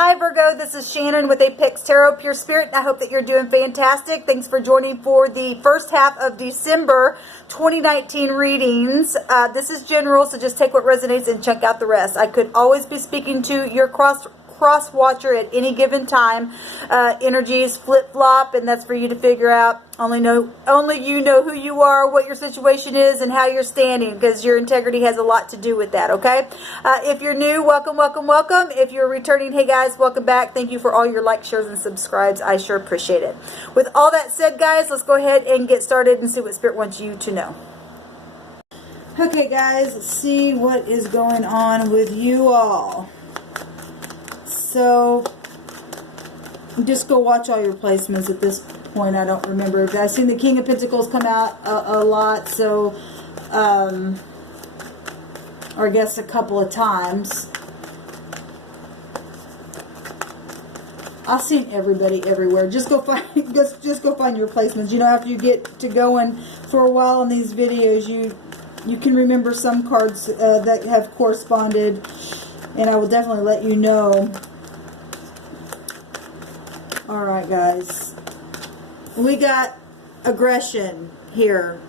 Hi Virgo, this is Shannon with Apex Tarot Pure Spirit, and I hope that you're doing fantastic. Thanks for joining for the first half of December 2019 readings. This is general, so just take what resonates and check out the rest. I could always be speaking to your cross watcher at any given time. Energies flip-flop, and that's for you to figure out. Only you know who you are, what your situation is, and how you're standing, because your integrity has a lot to do with that, okay? If you're new, welcome, welcome, welcome. If you're returning, hey guys, welcome back. Thank you for all your likes, shares, and subscribes. I sure appreciate it. With all that said, guys, let's go ahead and get started and see what Spirit wants you to know. Okay, guys, let's see what is going on with you all. So, just go watch all your placements at this point. I don't remember. I've seen the King of Pentacles come out a lot, so, or I guess a couple of times. I've seen everybody everywhere. Just go find, just go find your placements. You know, after you get to going for a while in these videos, you can remember some cards that have corresponded, and I will definitely let you know. Alright, guys. We got aggression here.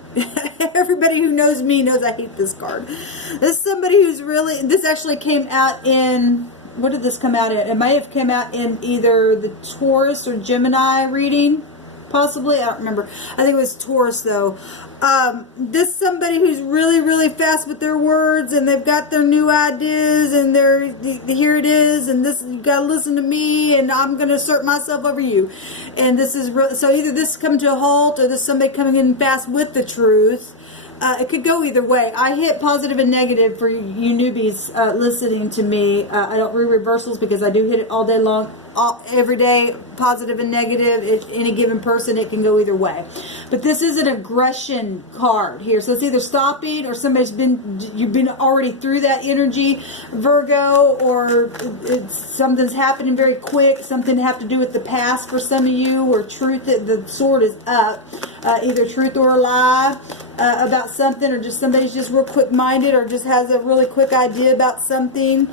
Everybody who knows me knows I hate this card. This is somebody who's really... This actually came out in... What did this come out in? It might have come out in either the Taurus or Gemini reading. Possibly. I don't remember. I think it was Taurus, though. This is somebody who's really, really fast with their words, and they've got their new ideas, and here it is, and this, you gotta listen to me, and I'm gonna assert myself over you. And this is so either this is coming to a halt, or this is somebody coming in fast with the truth. It could go either way. I hit positive and negative for you newbies listening to me. I don't read reversals because I do hit it all day long, every day, positive and negative. If any given person, it can go either way. But this is an aggression card here. So it's either stopping, or you've been already through that energy, Virgo, or something's happening very quick. Something to have to do with the past for some of you, or truth, the sword is up. Either truth or a lie about something, or just somebody's just real quick-minded, or just has a really quick idea about something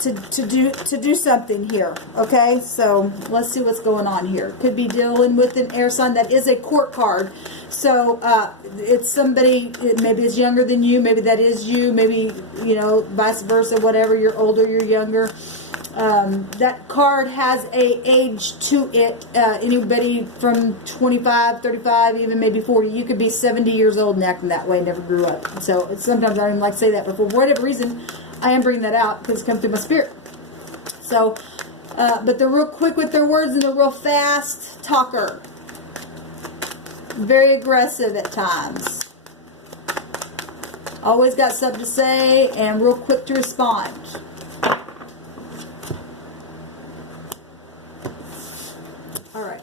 to do something here. Okay, so let's see what's going on here. Could be dealing with an air sign. That is a court card. So it's somebody, maybe it's younger than you, maybe that is you, maybe, you know, vice versa, whatever. You're older, you're younger. That card has a age to it. Anybody from 25, 35, even maybe 40. You could be 70 years old and acting that way, never grew up. So sometimes I don't even like to say that, but for whatever reason, I am bringing that out because it's come through my spirit. So, but they're real quick with their words, and they're real fast talker. Very aggressive at times. Always got something to say, and real quick to respond. Alright.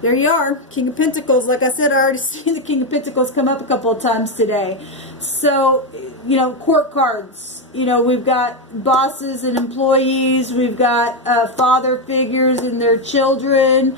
There you are. King of Pentacles. Like I said, I already seen the King of Pentacles come up a couple of times today. So, you know, court cards. You know, we've got bosses and employees. We've got father figures and their children,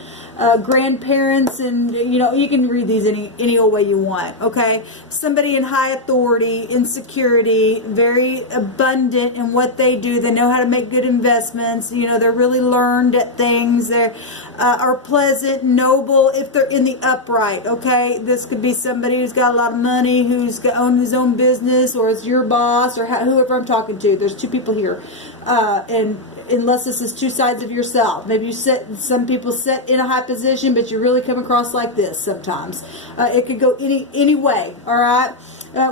grandparents, and, you know, you can read these any old way you want, okay? Somebody in high authority, insecurity, very abundant in what they do. They know how to make good investments. You know, they're really learned at things. They are pleasant, noble, if they're in the upright, okay? This could be somebody who's got a lot of money, who's owns his own business, or is your boss, or whoever I'm talking to. There's two people here. And unless this is two sides of yourself. Maybe some people sit in a high position, but you really come across like this sometimes. It could go any way, all right?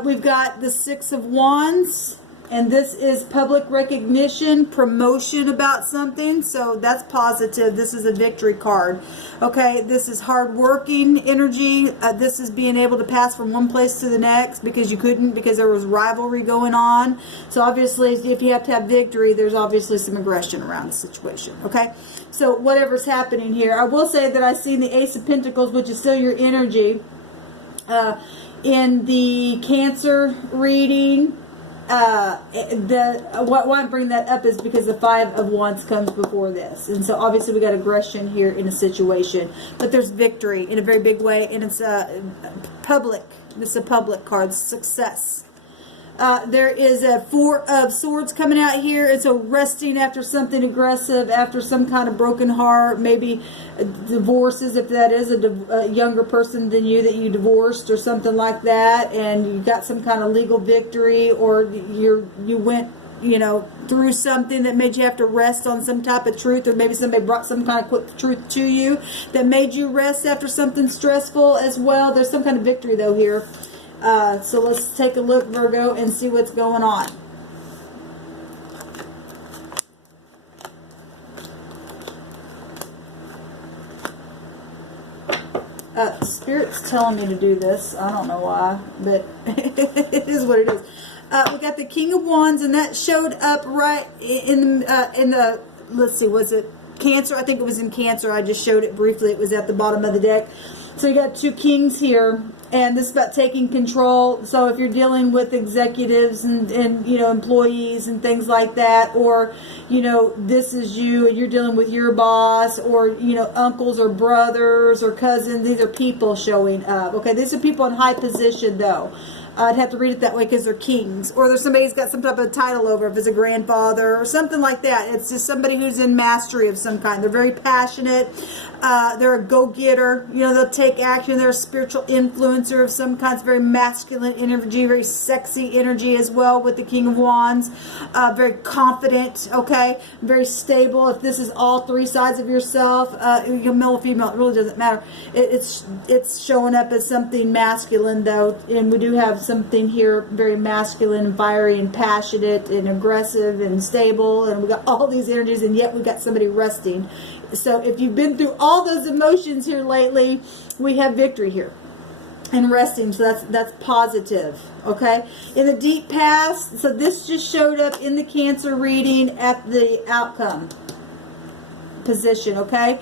We've got the Six of Wands, and this is public recognition, promotion about something, so that's positive. This is a victory card, okay? This is hard-working energy. This is being able to pass from one place to the next because you couldn't, because there was rivalry going on. So obviously, if you have to have victory, there's obviously some aggression around the situation, okay? So whatever's happening here. I will say that I see the Ace of Pentacles, which is still your energy, in the Cancer reading. Why I'm bringing that up is because the Five of Wands comes before this, and so obviously we got aggression here in a situation, but there's victory in a very big way, and it's public. This is a public card, success. There is a Four of Swords coming out here. It's a resting after something aggressive, after some kind of broken heart, maybe divorces, if that is a younger person than you that you divorced or something like that, and you got some kind of legal victory, or you went, you know, through something that made you have to rest on some type of truth, or maybe somebody brought some kind of quick truth to you that made you rest after something stressful as well. There's some kind of victory though here. So let's take a look, Virgo, and see what's going on. Spirit's telling me to do this. I don't know why, but it is what it is. We got the King of Wands, and that showed up right in the let's see, was it Cancer? I think it was in Cancer. I just showed it briefly. It was at the bottom of the deck. So you got two kings here, and this is about taking control. So if you're dealing with executives and you know, employees and things like that, or you know, this is you and you're dealing with your boss, or you know, uncles or brothers or cousins. These are people showing up. Okay, these are people in high position though. I'd have to read it that way because they're kings, or there's somebody who's got some type of title over, if it's a grandfather or something like that. It's just somebody who's in mastery of some kind. They're very passionate. They're a go-getter. You know, they'll take action. They're a spiritual influencer of some kind. It's very masculine energy, very sexy energy as well with the King of Wands. Very confident, okay? Very stable. If this is all three sides of yourself, you're male or female, it really doesn't matter. It's showing up as something masculine though, and we do have something here very masculine and fiery and passionate and aggressive and stable, and we got all these energies, and yet we got somebody resting. So if you've been through all those emotions here lately, we have victory here and resting. So that's positive. Okay, in the deep past, so this just showed up in the Cancer reading at the outcome position. Okay,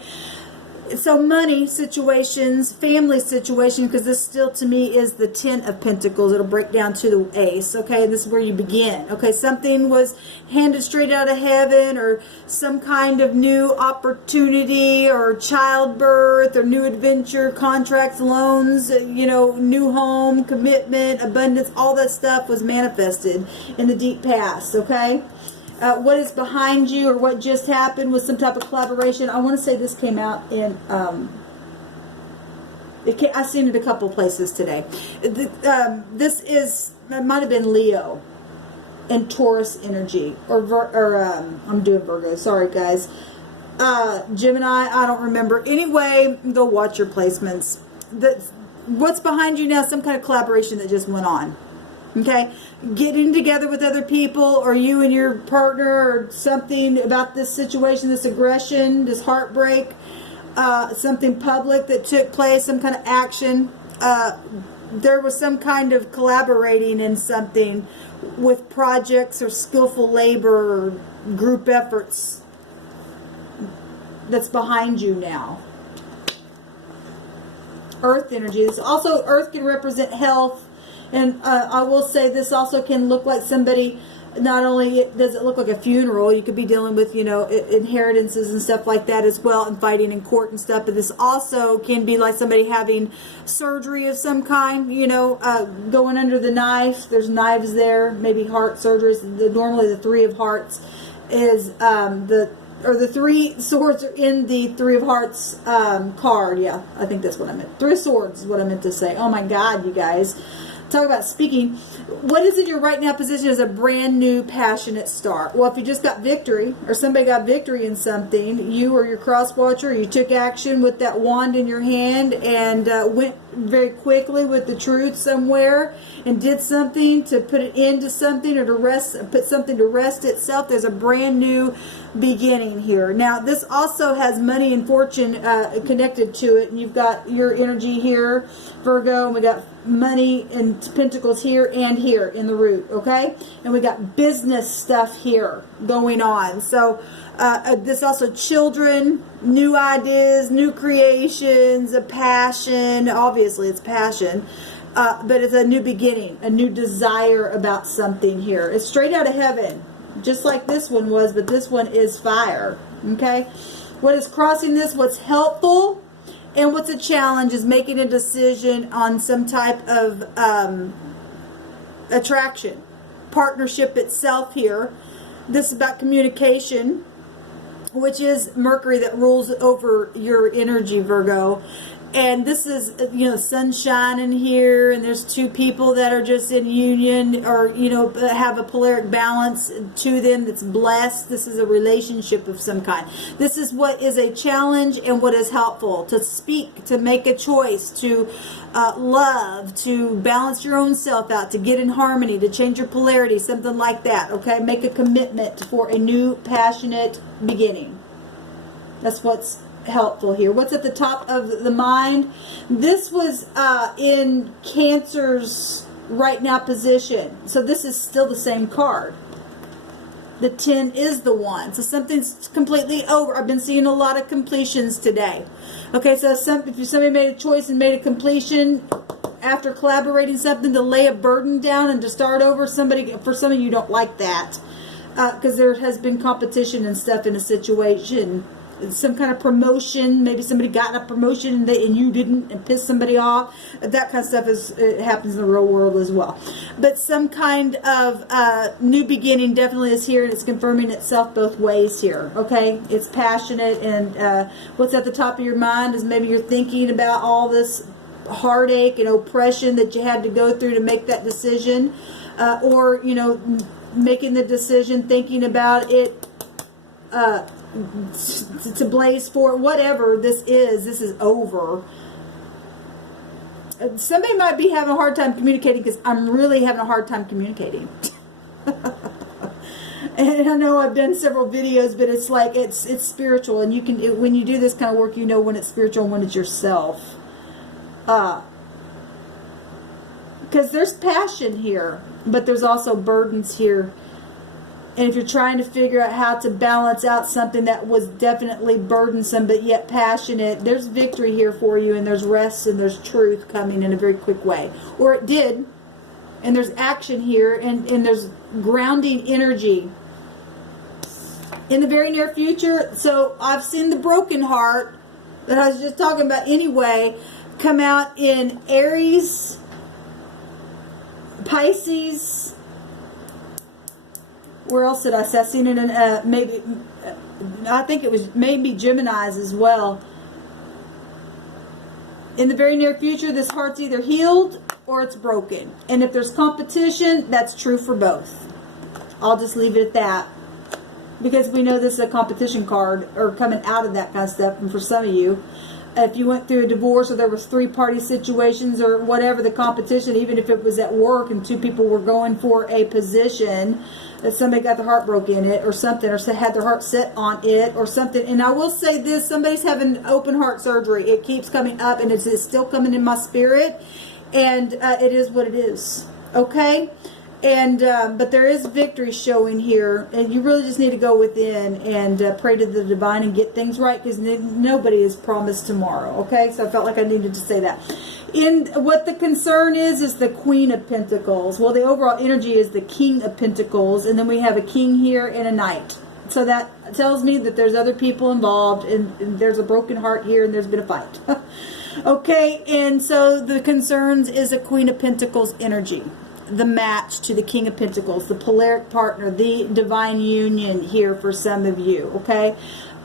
so money situations, family situations, because this still to me is the Ten of Pentacles. It'll break down to the Ace. Okay, this is where you begin. Okay, something was handed straight out of heaven, or some kind of new opportunity, or childbirth, or new adventure, contracts, loans, you know, new home, commitment, abundance, all that stuff was manifested in the deep past. Okay. What is behind you, or what just happened, was some type of collaboration. I want to say this came out in, I've seen it a couple places today. This is, it might have been Leo and Taurus energy, I'm doing Virgo, sorry guys. Gemini, I don't remember. Anyway, go watch your placements. What's behind you now, some kind of collaboration that just went on. Okay, getting together with other people, or you and your partner, or something about this situation, this aggression, this heartbreak, something public that took place, some kind of action. There was some kind of collaborating in something with projects or skillful labor or group efforts that's behind you now. Earth energy. This also, Earth can represent health. And I will say this also can look like somebody, not only does it look like a funeral, you could be dealing with, you know, inheritances and stuff like that as well, and fighting in court and stuff. But this also can be like somebody having surgery of some kind, you know, going under the knife. There's knives there, maybe heart surgeries. Normally the Three of Hearts is the Three Swords are in the Three of Hearts card. Yeah, I think that's what I meant. Three of Swords is what I meant to say. Oh my God, you guys. Talk about speaking. What is in your right now position as a brand new passionate start? Well, if you just got victory, or somebody got victory in something, you or your cross watcher, you took action with that wand in your hand and went very quickly with the truth somewhere and did something to put it into something, or to rest, put something to rest itself. There's a brand new beginning here. Now, this also has money and fortune connected to it, and you've got your energy here, Virgo, and we got money and pentacles here and here in the root, okay? And we got business stuff here going on. So this also children, new ideas, new creations, a passion. Obviously it's passion, but it's a new beginning, a new desire about something here. It's straight out of heaven, just like this one was, but this one is fire, okay? What is crossing this, what's helpful, and what's a challenge is making a decision on some type of attraction, partnership itself here. This is about communication, which is Mercury that rules over your energy, Virgo. And this is, you know, sun shining here, and there's two people that are just in union, or, you know, have a polaric balance to them that's blessed. This is a relationship of some kind. This is what is a challenge and what is helpful. To speak, to make a choice, to love, to balance your own self out, to get in harmony, to change your polarity, something like that, okay? Make a commitment for a new, passionate beginning. That's what's helpful here. What's at the top of the mind? This was in Cancer's right now position. So this is still the same card. The 10 is the one. So something's completely over. I've been seeing a lot of completions today. Okay, so if somebody made a choice and made a completion after collaborating something, to lay a burden down and to start over, for some of you don't like that. Because there has been competition and stuff in a situation. Some kind of promotion, maybe somebody got a promotion and you didn't, and pissed somebody off. That kind of stuff happens in the real world as well. But some kind of new beginning definitely is here, and it's confirming itself both ways here. Okay, it's passionate, and what's at the top of your mind is maybe you're thinking about all this heartache and oppression that you had to go through to make that decision, or, you know, making the decision, thinking about it, to blaze for whatever this is over. Somebody might be having a hard time communicating, because I'm really having a hard time communicating. And I know I've done several videos, but it's like it's spiritual, and you can, when you do this kind of work, you know when it's spiritual and when it's yourself. Because there's passion here, but there's also burdens here. And if you're trying to figure out how to balance out something that was definitely burdensome but yet passionate, there's victory here for you, and there's rest, and there's truth coming in a very quick way. Or it did, and there's action here, and there's grounding energy in the very near future. So I've seen the broken heart that I was just talking about anyway come out in Aries, Pisces. Where else did I see? I've seen it in I think it was maybe Gemini's as well. In the very near future, this heart's either healed or it's broken. And if there's competition, that's true for both. I'll just leave it at that. Because we know this is a competition card, or coming out of that kind of stuff. And for some of you, if you went through a divorce, or there was three-party situations, or whatever, the competition, even if it was at work and two people were going for a position, that somebody got their heart broke in it, or something, or had their heart set on it, or something. And I will say this, somebody's having open heart surgery. It keeps coming up, and it's still coming in my spirit, and it is what it is. Okay? And but there is victory showing here, and you really just need to go within and pray to the divine and get things right, because nobody is promised tomorrow. Okay, so I felt like I needed to say that. In what the concern is the Queen of Pentacles. Well, the overall energy is the King of Pentacles, and then we have a King here and a Knight. So that tells me that there's other people involved, and there's a broken heart here, and there's been a fight. Okay, and so the concerns is a Queen of Pentacles energy. The match to the King of Pentacles, the polaric partner, the divine union here for some of you, okay?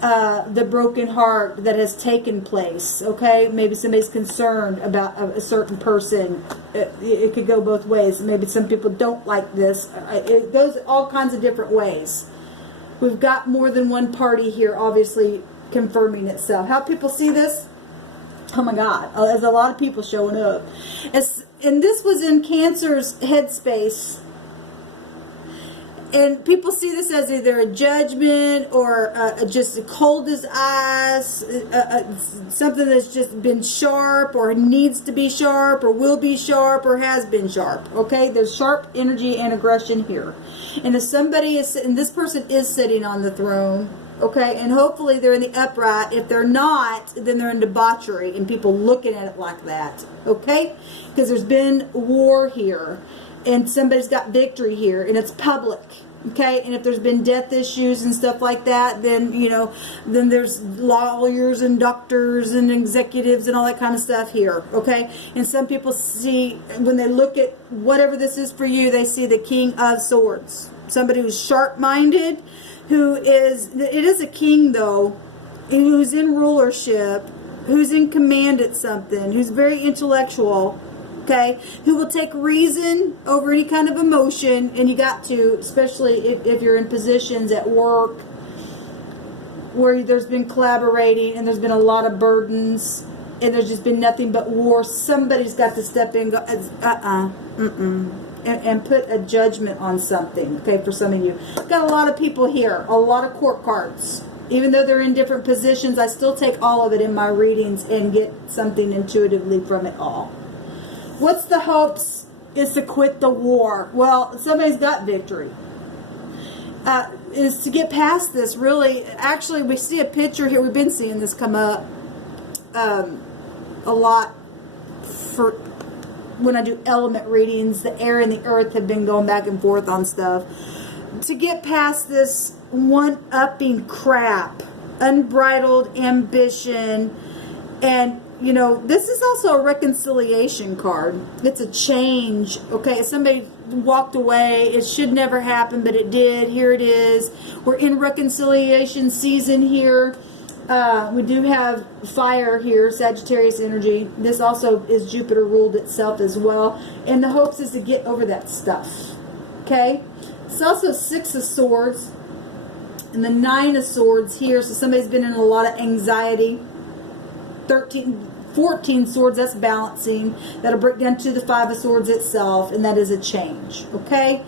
The broken heart that has taken place, okay? Maybe somebody's concerned about a certain person. It could go both ways. Maybe some people don't like this. It goes all kinds of different ways. We've got more than one party here, obviously, confirming itself. How people see this? Oh my God, there's a lot of people showing up. And this was in Cancer's headspace. And people see this as either a judgment, or just cold as ice, something that's just been sharp, or needs to be sharp, or will be sharp, or has been sharp. Okay, there's sharp energy and aggression here. And if somebody is, and this person is sitting on the throne, okay, and hopefully they're in the upright. If they're not, then they're in debauchery, and people looking at it like that, okay? Because there's been war here, and somebody's got victory here, and it's public, Okay, and if there's been death issues and stuff like that, then, you know, then there's lawyers and doctors and executives and all that kind of stuff here, okay? And some people see, when they look at whatever this is for you, they see the King of Swords. Somebody who's sharp-minded, it is a king, though, who's in rulership, who's in command at something, who's very intellectual, okay, who will take reason over any kind of emotion, and you got to, especially if you're in positions at work where there's been collaborating and there's been a lot of burdens and there's just been nothing but war. Somebody's got to step in and go, and put a judgment on something, okay, for some of you. Got a lot of people here, a lot of court cards. Even though they're in different positions, I still take all of it in my readings and get something intuitively from it all. What's the hopes? Is to quit the war. Well, somebody's got victory. Is to get past this, really. Actually, we see a picture here. We've been seeing this come up a lot for when I do element readings. The air and the earth have been going back and forth on stuff. To get past this one-upping crap, unbridled ambition, and you know, this is also a reconciliation card. It's a change. Okay, somebody walked away. It should never happen, but it did. Here it is. We're in reconciliation season here. We do have fire here, Sagittarius energy. This also is Jupiter ruled itself as well. And the hopes is to get over that stuff. Okay? It's also 6 of Swords and the 9 of Swords here. So somebody's been in a lot of anxiety. 14 swords, that's balancing. That'll break down to the 5 of Swords itself, and that is a change. Okay?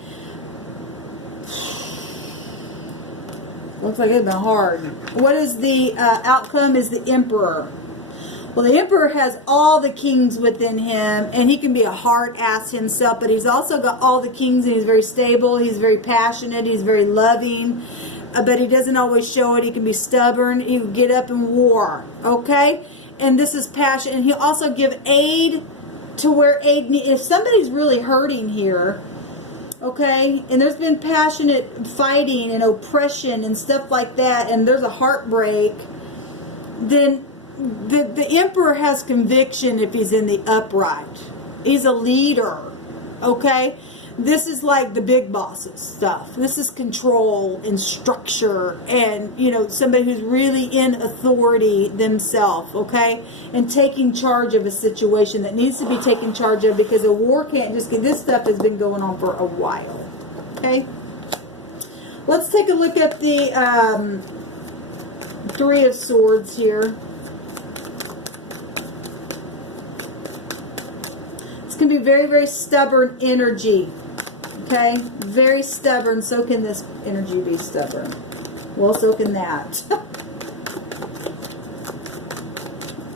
Looks like it's been hard. What is the outcome? Is the Emperor. Well, the Emperor has all the kings within him, and he can be a hard ass himself, but he's also got all the kings, and he's very stable, he's very passionate, he's very loving, but he doesn't always show it. He can be stubborn, he can get up in war. Okay? And this is passion. And he'll also give aid to where aid if somebody's really hurting here, okay, and there's been passionate fighting and oppression and stuff like that, and there's a heartbreak, then the Emperor has conviction if he's in the upright. He's a leader, okay? This is like the big bosses stuff. This is control and structure and, you know, somebody who's really in authority themselves, okay? And taking charge of a situation that needs to be taken charge of, because a war can't just get, this stuff has been going on for a while, okay? Let's take a look at the 3 of Swords here. It's going to be very, very stubborn energy. Okay, very stubborn. So can this energy be stubborn. Well, so can that.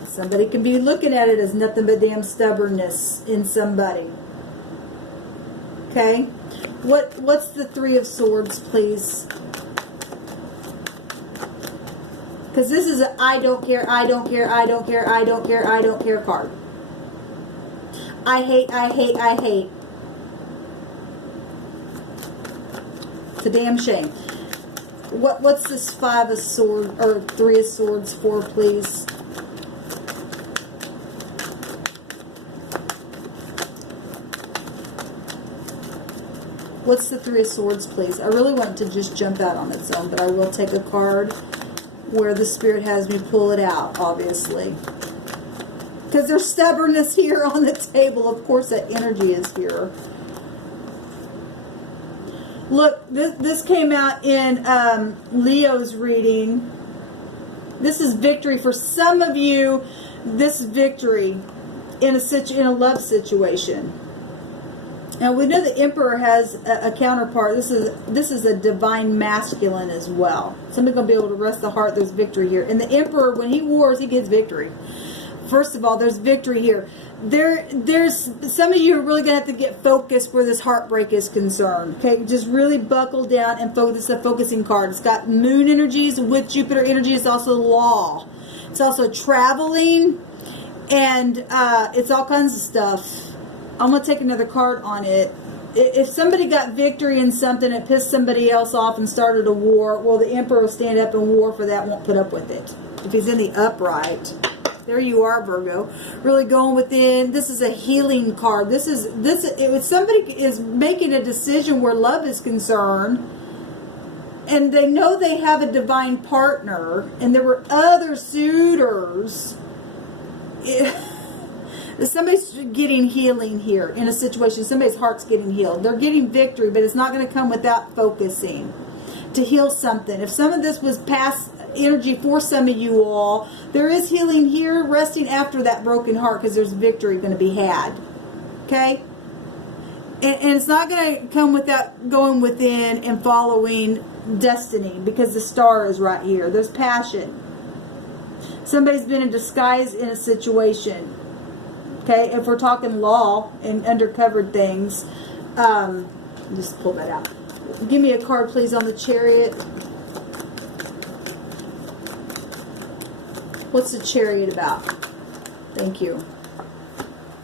Somebody can be looking at it as nothing but damn stubbornness in somebody. Okay, what's the 3 of Swords, please? Because this is a I don't care, I don't care, I don't care, I don't care, I don't care card. I hate, I hate, I hate. It's a damn shame. What's this 5 of Swords or 3 of Swords for, please? What's the 3 of Swords, please? I really want to just jump out on its own, but I will take a card where the Spirit has me pull it out, obviously. Because there's stubbornness here on the table. Of course, that energy is here. Look, this came out in Leo's reading. This is victory for some of you. This is victory in a love situation. Now we know the Emperor has a counterpart. This is a divine masculine as well. Somebody's gonna be able to rest the heart. There's victory here, and the Emperor, when he wars, he gets victory. First of all, there's victory here. There's some of you are really going to have to get focused where this heartbreak is concerned. Okay, just really buckle down and focus. It's a focusing card. It's got moon energies with Jupiter energy. It's also law. It's also traveling, and it's all kinds of stuff. I'm going to take another card on it. if somebody got victory in something that pissed somebody else off and started a war, well, the Emperor will stand up and war for that, won't put up with it. If he's in the upright, there you are, Virgo. Really going within. This is a healing card. If somebody is making a decision where love is concerned, and they know they have a divine partner, and there were other suitors. Somebody's getting healing here in a situation. Somebody's heart's getting healed. They're getting victory, but it's not going to come without focusing to heal something. If some of this was past energy for some of you all, there is healing here, resting after that broken heart, because there's victory going to be had. Okay? And it's not going to come without going within and following destiny, because the star is right here. There's passion. Somebody's been in disguise in a situation. Okay, if we're talking law and undercovered things, just pull that out. Give me a card, please, on the Chariot. What's the Chariot about? Thank you.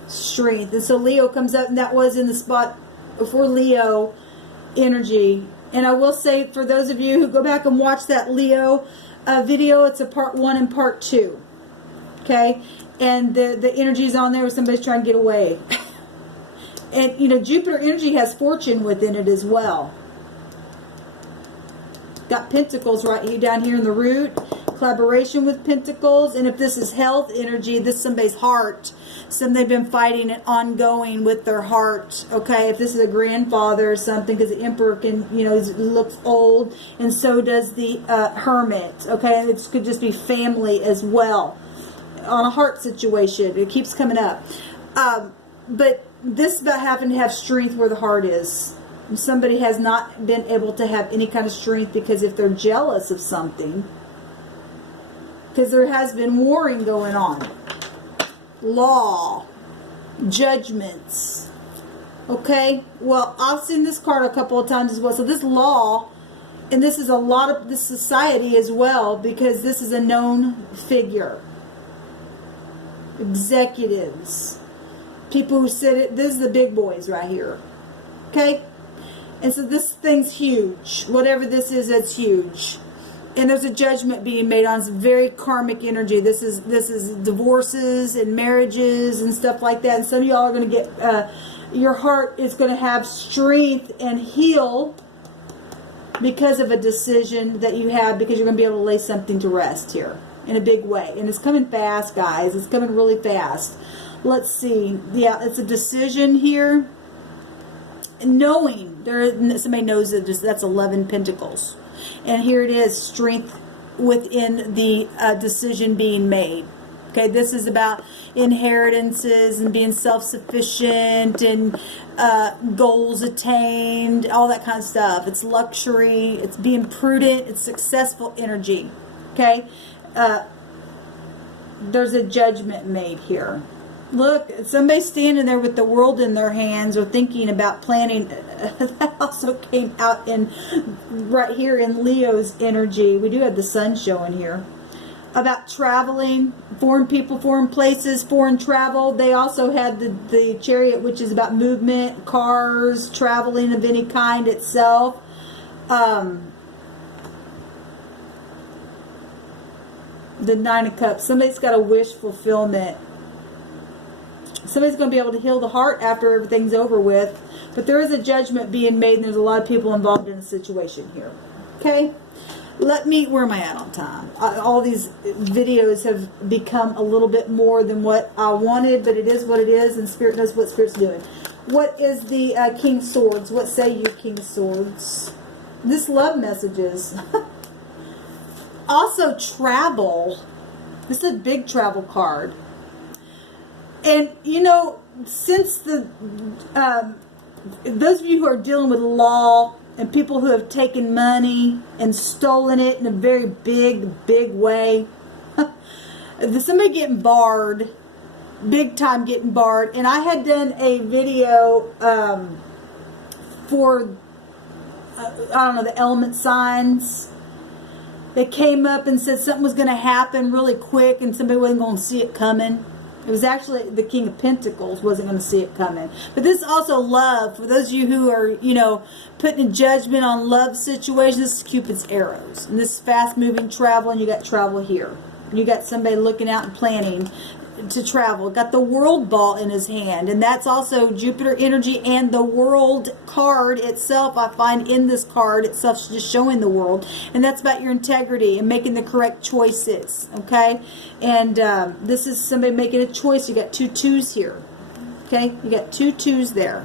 Strength. And so Leo comes up, and that was in the spot for Leo energy. And I will say, for those of you who go back and watch that Leo video, it's a part 1 and part 2. Okay? And the energy's on there, somebody's trying to get away. And, you know, Jupiter energy has fortune within it as well. Got Pentacles right here, down here in the root. Collaboration with Pentacles. And if this is health energy, this is somebody's heart. They've been fighting it ongoing with their heart. Okay, if this is a grandfather or something, because the Emperor can, you know, he looks old. And so does the Hermit. Okay, and it could just be family as well. On a heart situation, it keeps coming up. But this is about having to have strength where the heart is. Somebody has not been able to have any kind of strength because if they're jealous of something, because there has been warring going on, law, judgments. Okay, well, I've seen this card a couple of times as well. So this law, and this is a lot of this society as well, because this is a known figure. Executives, people who sit it, this is the big boys right here. Okay, and so this thing's huge. Whatever this is, it's huge. And there's a judgment being made on. It's very karmic energy. This is divorces and marriages and stuff like that. And some of y'all are going to get your heart is going to have strength and heal because of a decision that you have, because you're going to be able to lay something to rest here in a big way. And it's coming fast, guys. It's coming really fast. Let's see. Yeah, it's a decision here. Knowing, somebody knows that that's 11 Pentacles. And here it is, strength within the decision being made. Okay, this is about inheritances and being self-sufficient and goals attained, all that kind of stuff. It's luxury, it's being prudent, it's successful energy. Okay, there's a judgment made here. Look, somebody's standing there with the world in their hands or thinking about planning. That also came out in right here in Leo's energy. We do have the sun showing here. About traveling, foreign people, foreign places, foreign travel. They also had the Chariot, which is about movement, cars, traveling of any kind itself. The Nine of Cups. Somebody's got a wish fulfillment. Somebody's going to be able to heal the heart after everything's over with. But there is a judgment being made, and there's a lot of people involved in the situation here. Okay? Where am I at on time? All these videos have become a little bit more than what I wanted, but it is what it is, and Spirit knows what Spirit's doing. What is the King of Swords? What say you, King of Swords? This love messages. Also, travel. This is a big travel card. And, you know, since those of you who are dealing with law and people who have taken money and stolen it in a very big, big way, somebody getting barred, big time getting barred. And I had done a video for, I don't know, the element signs. They came up and said something was going to happen really quick and somebody wasn't going to see it coming. It was actually the King of Pentacles wasn't going to see it coming. But this is also love. For those of you who are, you know, putting a judgment on love situations, this is Cupid's arrows. And this is fast-moving travel, and you got travel here. You got somebody looking out and planning to travel. Got the World ball in his hand, and that's also Jupiter energy, and the World card itself, I find in this card itself, just showing the world, and that's about your integrity and making the correct choices. Okay, and this is somebody making a choice. You got 2 2s here. Okay, you got 2 2s there.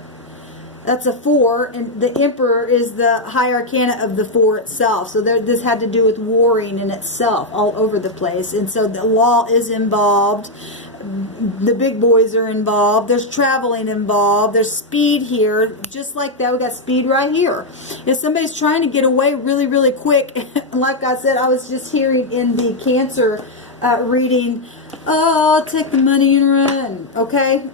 That's a 4, and the Emperor is the high arcana of the 4 itself. So this had to do with warring in itself all over the place. And so the law is involved. The big boys are involved. There's traveling involved. There's speed here. Just like that, we got speed right here. If somebody's trying to get away really, really quick, like I said, I was just hearing in the Cancer reading, oh, I'll take the money and run. Okay?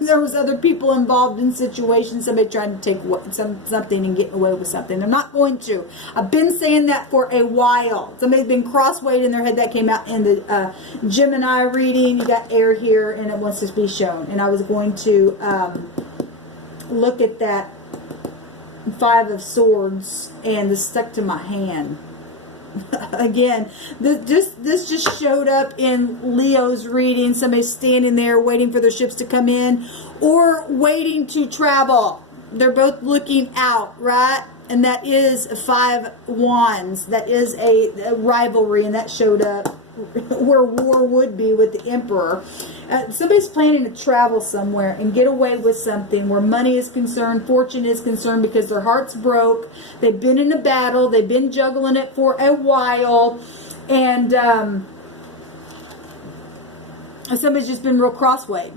There was other people involved in situations, somebody trying to take something and getting away with something. They're not going to. I've been saying that for a while. Somebody's been cross-weighted in their head. That came out in the Gemini reading. You got air here, and it wants to be shown. And I was going to look at that 5 of Swords, and this stuck to my hand. Again, this just showed up in Leo's reading. Somebody's standing there waiting for their ships to come in or waiting to travel. They're both looking out, right? And that is 5 Wands. That is a rivalry, and that showed up where war would be with the Emperor. Somebody's planning to travel somewhere and get away with something where money is concerned, fortune is concerned, because their heart's broke. They've been in a battle. They've been juggling it for a while. And somebody's just been real crosswayed.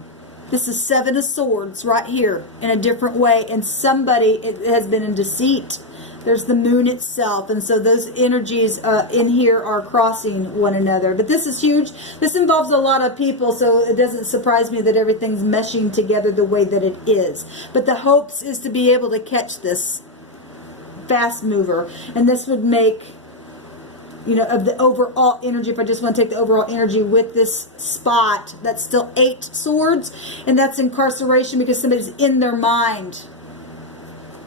This is 7 of Swords right here in a different way. And somebody has been in deceit. There's the moon itself, and so those energies in here are crossing one another. But this is huge. This involves a lot of people, so it doesn't surprise me that everything's meshing together the way that it is. But the hopes is to be able to catch this fast mover, and this would make, you know, of the overall energy, if I just want to take the overall energy with this spot, that's still 8 swords, and that's incarceration because somebody's in their mind.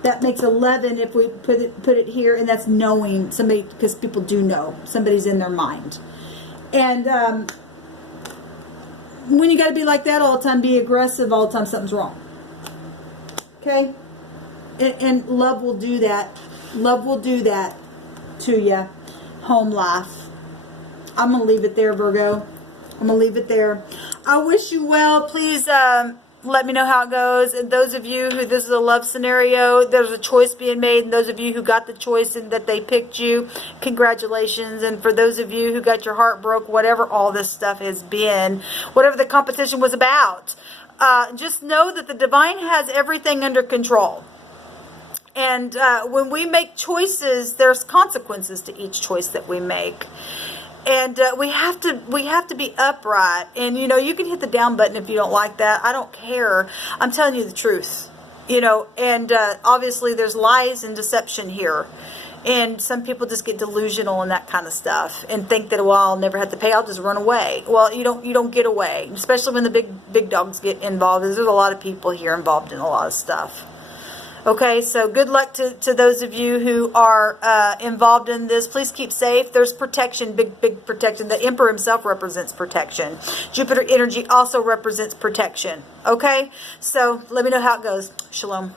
That makes 11 if we put it here, and that's knowing somebody, because people do know somebody's in their mind. And when you got to be like that all the time, be aggressive all the time, something's wrong. Okay? And love will do that. Love will do that to you. Home life. I'm going to leave it there, Virgo. I'm going to leave it there. I wish you well. Please let me know how it goes. And those of you who this is a love scenario, there's a choice being made. And those of you who got the choice and that they picked you, congratulations. And for those of you who got your heart broke, whatever all this stuff has been, whatever the competition was about, just know that the divine has everything under control. And when we make choices, there's consequences to each choice that we make. And we have to be upright. And, you know, you can hit the down button if you don't like that. I don't care. I'm telling you the truth. You know, and obviously there's lies and deception here. And some people just get delusional and that kind of stuff and think that, well, I'll never have to pay. I'll just run away. Well, you don't get away, especially when the big dogs get involved. There's a lot of people here involved in a lot of stuff. Okay, so good luck to those of you who are involved in this. Please keep safe. There's protection, big protection. The Emperor himself represents protection. Jupiter energy also represents protection. Okay, so let me know how it goes. Shalom.